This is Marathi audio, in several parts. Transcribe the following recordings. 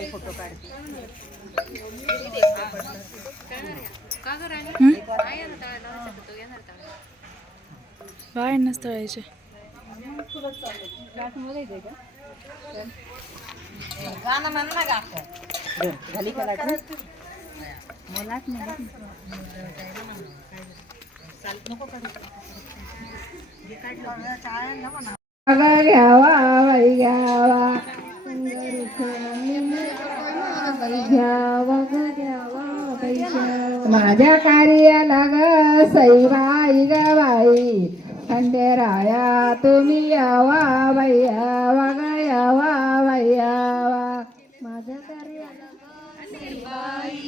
काही फोटो काढते बाय नसतळायचे गाणं म्हण ना झाली का? मलाच नाही घ्यावा बाई घ्यावा बाई घ्यावा ग घ्यावा बाई घ्यावा. माझ्या कार्याला ग सईबाई ग बाई. खंडेराया तुम्ही यावा बाई यावा ग यावा बाई यावा. माझ्या कार्याला ग सईबाई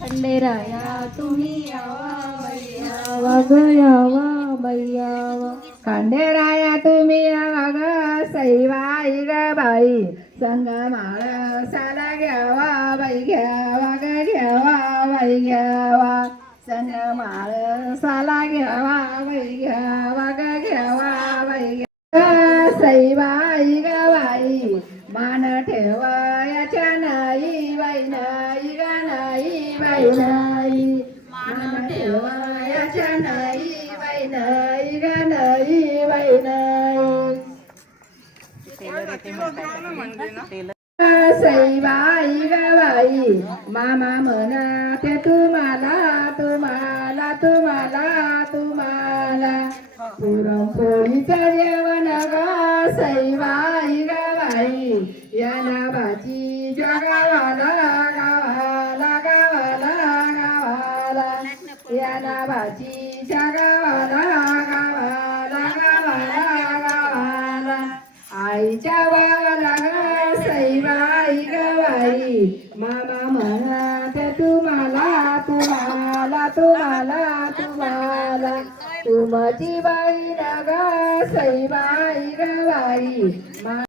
खंडेराया तुम्ही यावा बाई यावा ग यावा बाई यावा. खंडेराया बाई ग बाई संग माळ साला घ्यावा बाई घ्यावा ग घ्यावा बाई घ्यावा. संग माळ साला घ्यावा बाई घ्यावा ग घ्यावा बाई घ्यावा. सईबाई ग बाई मान ठेवायाच्या नाही बाई नाही ग नाही बाई नाही. मान ठेवायच्या नाही बाई नाही. सईबाई ग बाई मामा म्हणा ते तुम्हाला तुम्हाला तुम्हाला तुम्हाला. पुरणपोळीचं जेवण ग सईबाई ग बाई याला भाजी जगावाला गावाला गावाला गावाला. याला भाजी जगा बाई मामा म्हणा तुम्हाला तुम्हाला तुम्हाला तुम्हाला तुमची बाई रगा सईबाई बाई रवाई